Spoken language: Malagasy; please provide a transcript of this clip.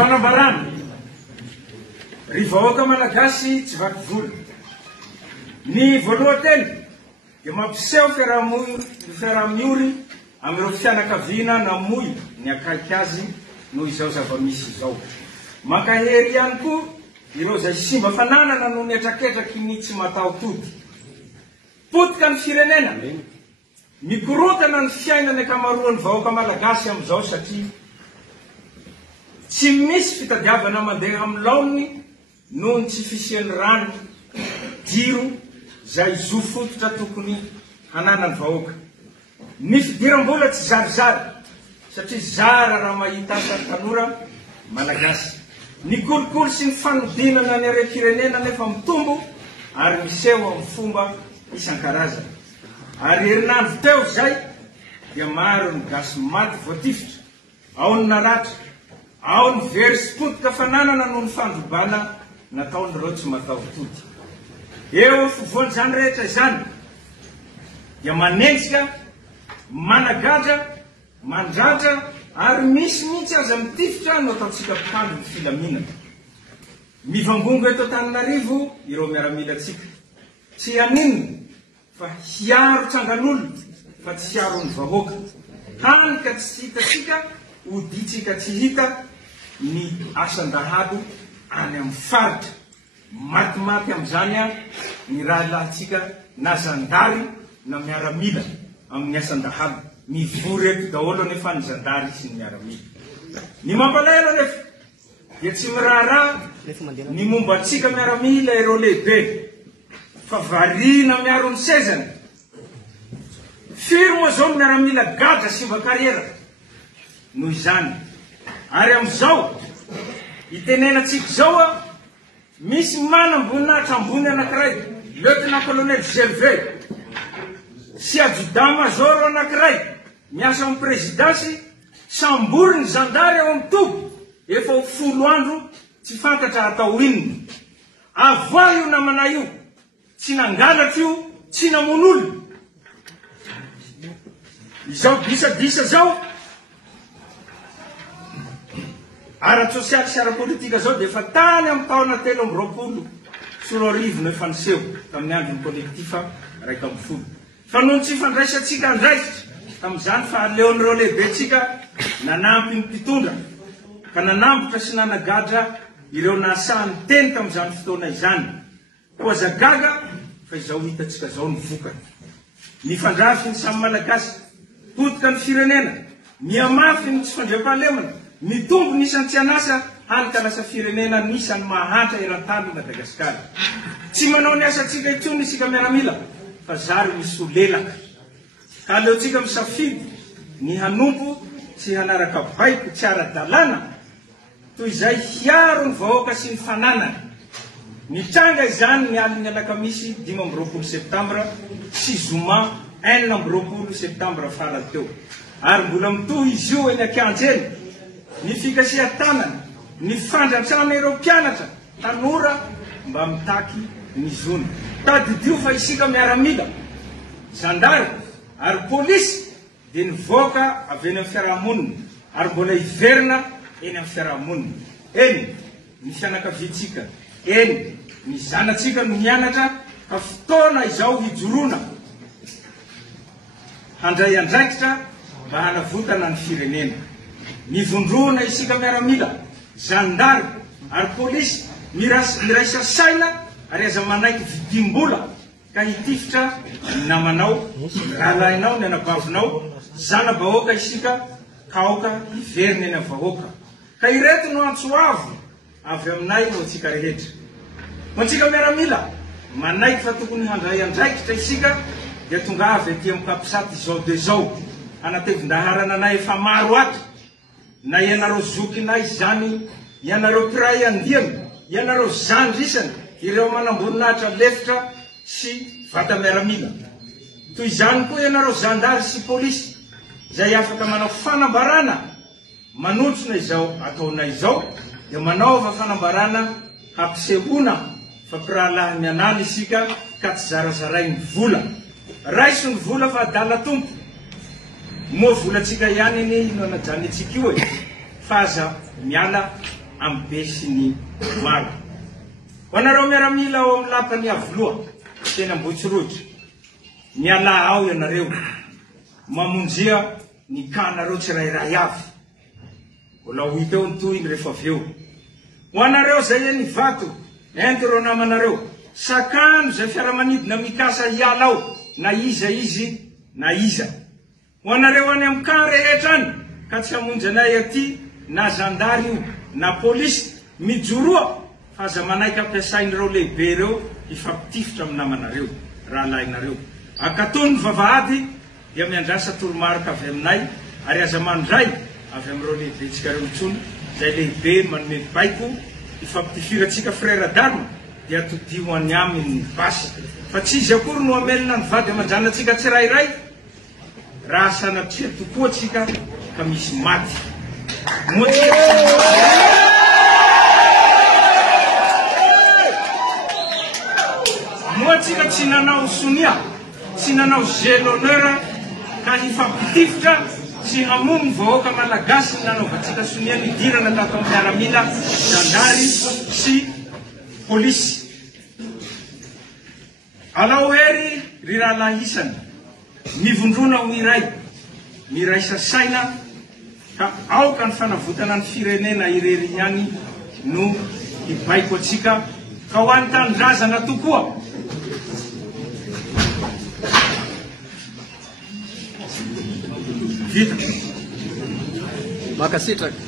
fanambarana ry vahoaka malagasy tsy vaky vola. Ny voalohanteny dia mampiseho fiaraha-miory amin'ireo fianakaviana namoy ny akaiky azy noho izao zava-misy izao. Mankahery ihany koa ireo izay simba fananana no miatraketraky ny tsy mataho-tody. Potika ny firenena, mikorotana ny fiainany akamaroan'ny vahoaka malagasy amin'izao satria tsy misy fitadiavana mandeha amin'ny laoniny noho ny tsy fisian'ny rano, jiro izay zo fototra tokony hananany vahoaka. Ny fidiram-bola tsy zarizary satria zara raha mahita asa tanora malagasy. Ny kolikoly sy ny fanodinana ny harem-pirenena nefa mitombo ary miseho amin'ny fomba isan-karazany. Ary herinandro teo zay dia maro ny gasy maty voatifitra, ao ny naratra, ao ny very sy potika fananana noho ny fandrobana nataon'ireo tsy mataho-tody. Eo fivoan'izany rehetra izany dia manenjika, managadra, mandratra ary misy mihitsy aza mitifitra no ataontsika mpitandro ny filaminana. Mivangongo eto Antananarivo ireo miaramilatsika, tsy haninona fa hiaro tsangan'olona fa tsy hiaro ny vahoaka. Hany ka tsy hitatsika, oditsika tsy hita ny asan-dahalo any amin'ny faritra. Matimaty amin'izany ny raha lahintsika na zandary na miaramila amin'ny asan-dahalo. Mivory eto daholo nefa ny zandary sy ny miaramila. Ny mampalahelo nefa dia tsy miraharaha ny momba antsika miaramila ireo lehibe fa variana miaro ny sezany. Firy moa zao ny miaramila gadra sy mba kariera noho izany. Ary amin'izao itenenantsika zao misy manam-boninahitra ambony anankiray, lieutenant colonel Gervais sy adjudant major anankiray miasa amin'ny présidansy, sambory ny zandary ao amin'ny tobo, efa ho 10 andro tsy fantatra atao inona. Avoa io namana io, tsy nangalatra io, tsy namon'olona. Izao disadisa zao ara-tsosialy sy ara-politika zao dia efa tany amin'ny taona 2020 sy 2020 no efa niseho tamin'ny andron'ny kolektifa 110. Fa noho tsy fandraisantsika andraikitra tamin'izany fa aleon'ireo lehibetsika nanampy ny mpitondra ka nanambotra sy nanagadra ireo nasahan'ny teny tamin'izany fotoana izany. Poza gaga fa izao hitatsika zao ny vokany. Ny fandrafy ny samy malagasy, potika ny firenena, miamafy ny tsy fandriam-pahalemana, mitombo nisan'ny tsy anasa halika lasa firenena nisan'ny mahantra eran-tany Madagasikara. Tsy manao ny asantsika itsony isika miaramila fa zary misy lelaka. Ka aleontsika misafidy ny hanompo tsy hanaraka baiko tsy ara-dalàna toy izay hiaro ny vahoaka sy ny fananana. Nitranga izany ny aliny alakamisy 15 septambra sy zoma 14 septambra farany teo. Ary mbola mitohy izy io eny Ankianjely, ny fikasia tanana, ny fandratrana ireo mpianatra, tanora mba mitaky ny zona. Tadidio fa isika miaramila, zandary ary polisy dia nivoaka avy eny amin'ny fiarahamonina ary mbola hiverina eny amin'ny fiarahamonina. Eny ny fianakaviantsika, eny ny zanatsika no mianatra ka fotoana izao hijorona handray andraikitra mba hanavotana ny firenena. Mivondrona isika miaramila, zandary ary polisy miraisa saina ary aza manaiky vidim-bola ka hitifitra ny namanao, rahalahinao, ny anabavinao, zana-bahoaka isika kaoka hiverina eny amin'ny vahoaka. Ka ireto no antsoavo avy aminay ho antsika rehetra. Ho antsika miaramila, manaiky fa tokony handray andraikitra isika dia tonga avy aty amin'ny kapisaty izao de zao. Anatevin-daharana anay efa maro ato. Na ianareo zokinay zany, ianareo piray andiana, ianareo zandrisana, ireo manamboninahitra lefitra sy vata miaramila. Toy izany koa ianareo zandary sy polisy, izay afaka manao fanambarana manontsona izao ataonay izao, dia manaova fanambarana hampisehoana fa pirahalahy mianala isika ka tsy zarazaray ny vola. Raiso ny vola fa adala tompo. Moa volantsika ihany iny no anajany antsika io e. Fa aza miala amin'ny be sy ny maro. Ho anareo miaramila ao amin'ny lapany avoloa teny Ambohitsirodry, miala ao ianareo mamonjea ny kanareo tsirairay avy. Mbola ho hita eo ny tohiny rehefa avy eo. Ho anareo zay eny vato, ento reo namanareo, sakano zay fiaramanidina mikasa hiala ao, na iza izy na iza. Ho anareo any amin'ny kan rehetra any, ka tsy hamonjy anay aty, na zandary io, na polisy, mijoroa, fa aza manaiky ampiasain'ireo lehibe reo, ifampitifitra amin'ny namanareo, rahalainareo. Akatony ny vavahady, dia miandrasa toromarika avy aminay, ary aza mandray avy amin'ireo lehibetsika reo intsony, zay lehibe manome baiko, ifampitifirantsika frère d'armes, dia todio any aminy basy. Fa tsy izy akory no amelona ny vady amandranatsika tsirairay, raha sanatria tokoa tsika ka misy maty. Moa tsika tsy nanao sonia, tsy nanao jeu d'honneur, ka ifampitifitra sy hamono vahoaka malagasy ny nanaovantsika sonia nidirana tato amin'ny miaramila, zandary sy polisy. Alao hery ry rahalahy isany, mivondrona ho miray sasaina, ka aoka ny fanavotana ny firenena irery ihany no ibaiko atsika, ka ho an'ny tanindrazana tokoa. Vita. Makasitraka.